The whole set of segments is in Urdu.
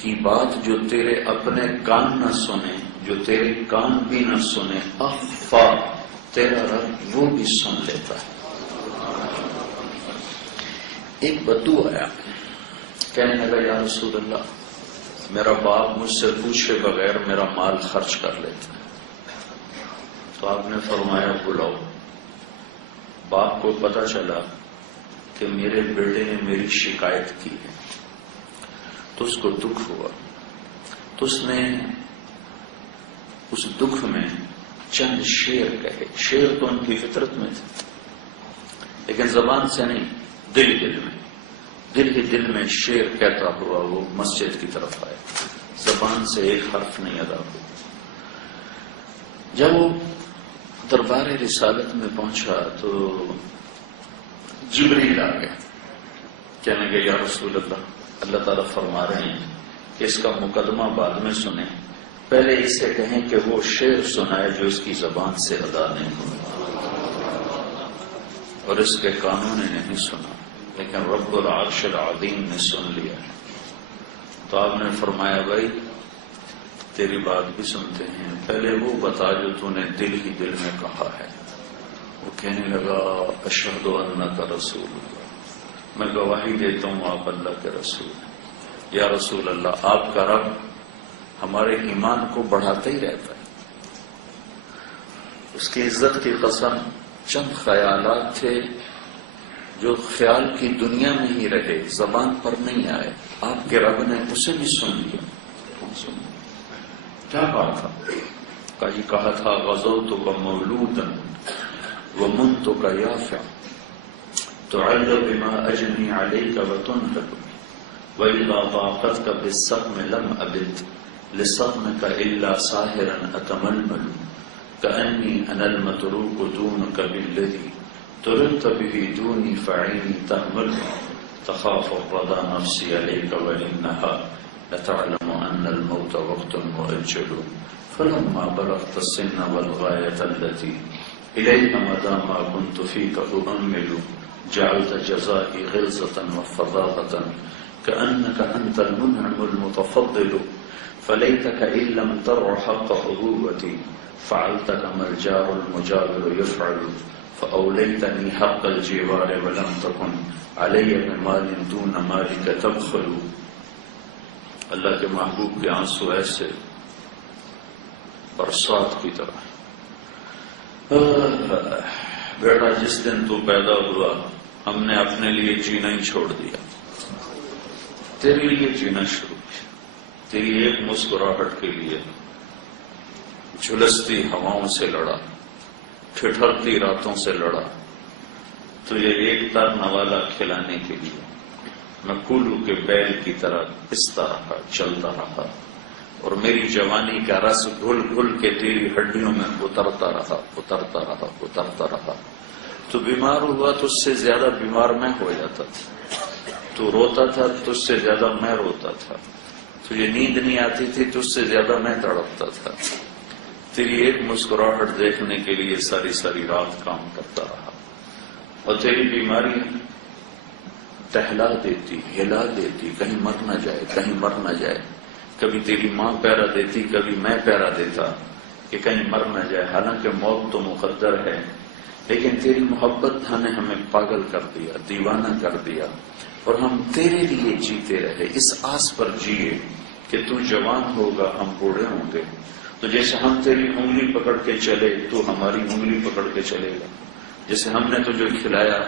کی بات جو تیرے اپنے کان نہ سنے، جو تیرے کان بھی نہ سنے، اخفا، تیرا رب وہ بھی سن لیتا ہے۔ ایک بدو آیا، کہنے لگا یا رسول اللہ، میرا باپ مجھ سے پوچھے بغیر میرا مال خرچ کر لیتا ہے۔ تو آپ نے فرمایا بلاؤ۔ باپ کو پتہ چلا کہ میرے بیٹے نے میری شکایت کی ہے، تو اس کو دکھ ہوا، تو اس نے اس دکھ میں چند شعر کہے۔ شعر تو ان کی فطرت میں تھے، لیکن زبان سے نہیں، دل ہی دل میں شعر کہتا ہوا وہ مسجد کی طرف آیا، زبان سے ایک حرف نہیں ادا ہوا۔ جب وہ دربار رسالت میں پہنچا تو جبریل آ گیا، کہنے لگے یا رسول اللہ، اللہ تعالیٰ فرما رہے ہیں کہ اس کا مقدمہ بعد میں سنیں، پہلے اسے کہیں کہ وہ شعر سنائے جو اس کی زبان سے ادا نہیں ہوا، اور اس کے کانوں نے نہیں سنا، لیکن رب العرش العظیم نے سن لیا ہے۔ تو آپ نے فرمایا بھائی تیری بات بھی سنتے ہیں، پہلے وہ بتا جو تو نے دل ہی دل میں کہا ہے۔ وہ کہنے لگا اشہد انک رسول اللہ، میں گواہی دیتا ہوں آپ اللہ کے رسول ہیں۔ یا رسول اللہ، آپ کا رب ہمارے ایمان کو بڑھاتا ہی رہتا ہے۔ اس کی عزت کی قسم چند خیالات تھے جو خیال کی دنیا میں ہی رہے، زبان پر نہیں آئے، آپ کے رب نے اسے بھی سن لیا۔ کیا کہا تھا غزوتک مولودا ومنتک یافع تعل بما اجنی علیک وتنهب واذا ضاقتک بالسقم لم ابد لسقمک الا ساهرا اتململ كأني انا المتروك دونك بالذي تركت به دوني فعيني تهمل تخاف الرضا نفسي عليك وإنها لتعلم أن الموت وقت مؤجل فلما بلغت السن والغاية التي إليها مدى ما كنت فيك أؤمل جعلت جزائي غلظة وفظاظة كأنك أنت المنعم المتفضل فليتك إن لم ترع حق حظوبتي فعلت كما الجار المجاور يفعل فأوليتني حق الجوار ولم تكن علي بمال دون مالك تبخل۔ اللہ کے محبوب کے آنسو ایسے برسات کی طرح۔ بیٹا جس دن تو پیدا ہوا ہم نے اپنے لیے جینا ہی چھوڑ دیا، تیرے لیے جینا شروع کیا، تیری ایک مسکراہٹ کے لیے جھلستی ہواؤں سے لڑا، ٹھٹھرتی راتوں سے لڑا، تجھے ایک تر نوالا کھلانے کے لیے میں کولو کے بیل کی طرح پستا رہا، چلتا رہا، اور میری جوانی کا رس گھل گھل کے تیری ہڈیوں میں اترتا رہا۔ تو بیمار ہوا تو اس سے زیادہ بیمار میں ہو جاتا تھا، تو روتا تھا تو اس سے زیادہ میں روتا تھا، تجھے نیند نہیں آتی تھی تو اس سے زیادہ میں تڑپتا تھا، تیری ایک مسکراہٹ دیکھنے کے لیے ساری ساری رات کام کرتا رہا، اور تیری بیماری ٹہلا دیتی، ہلا دیتی، کہیں مر نہ جائے، کہیں مر نہ جائے، کبھی تیری ماں پیرا دیتی، کبھی میں پیرا دیتا کہ کہیں مر نہ جائے، حالانکہ موت تو مقدر ہے، لیکن تیری محبت نے ہمیں پاگل کر دیا، دیوانہ کر دیا، اور ہم تیرے لیے جیتے رہے، اس آس پر جیے کہ تو جوان ہوگا ہم بوڑھے ہوں گے، تو جیسے ہم تیری انگلی پکڑ کے چلے تو ہماری انگلی پکڑ کے چلے گا، جیسے ہم نے تجھے کھلایا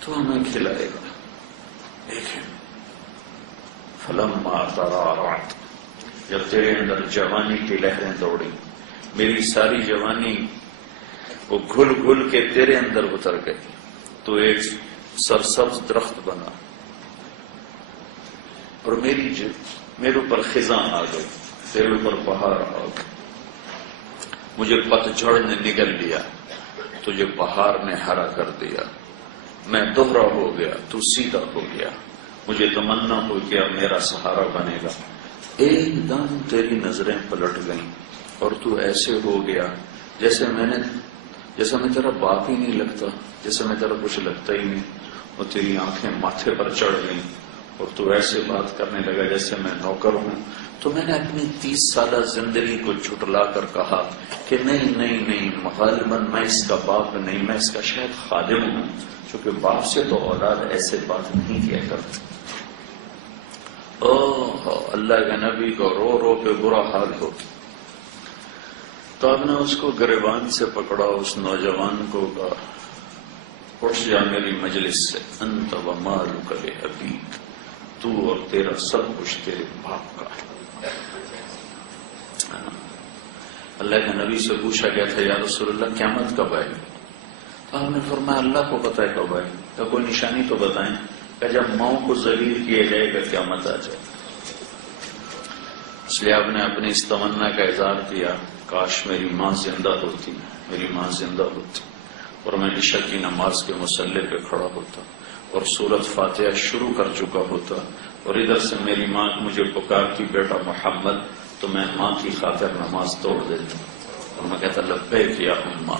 تو ہمیں کھلائے گا۔ لیکن فلما ترعرعت، جب تیرے اندر جوانی کی لہریں دوڑی، میری ساری جوانی وہ گھل گھل کے تیرے اندر اتر گئی، تو ایک سرسبز درخت بنا، اور میرے اوپر خزاں آ گئی، تیرے اوپر بہار آ گئی، مجھے پتجھڑ نے نگل لیا، تجھے بہار نے ہرا کر دیا، میں دوہرا ہو گیا، تو سیدھا ہو گیا، مجھے تمنا ہو گیا میرا سہارا بنے گا، ایک دم تیری نظریں پلٹ گئیں اور تو ایسے ہو گیا جیسے میں تیرا باپ ہی نہیں لگتا، جیسے میں تیرا کچھ لگتا ہی نہیں، اور تیری آنکھیں ماتھے پر چڑھ گئیں اور تو ایسے بات کرنے لگا جیسے میں نوکر ہوں. تو میں نے اپنی 30 سالہ زندگی کو جھٹلا کر کہا کہ نہیں غالباً میں اس کا باپ نہیں، میں اس کا شاید خادم ہوں، چونکہ باپ سے تو اولاد ایسے بات نہیں کیا کرتی. اللہ کے نبی کو رو رو کے برا حال ہو. تو اب نے اس کو گریبان سے پکڑا، اس نوجوان کو کہا اٹھ جا میری مجلس سے، انت ومالک لابیک، تو اور تیرا سب کچھ تیرے باپ کا ہے. اللہ کے نبی سے پوچھا گیا تھا یا رسول اللہ قیامت کب آئے گی؟ تو ہم نے فرمایا اللہ کو پتہ ہے کب آئے گی. تو کوئی نشانی تو بتائیں کہ جب ماؤں کو ذلیل کیا جائے گا قیامت آ جائے. اس لیے آپ نے اپنی اس تمنا کا اظہار کیا کاش میری ماں زندہ ہوتی، میری ماں زندہ ہوتی اور میں عشاء کی نماز کے مصلے پہ کھڑا ہوتا اور سورت فاتحہ شروع کر چکا ہوتا اور ادھر سے میری ماں مجھے پکارتی بیٹا محمد، تو میں ماں کی خاطر نماز توڑ دیتا اور میں کہتا لبیک یا اماں.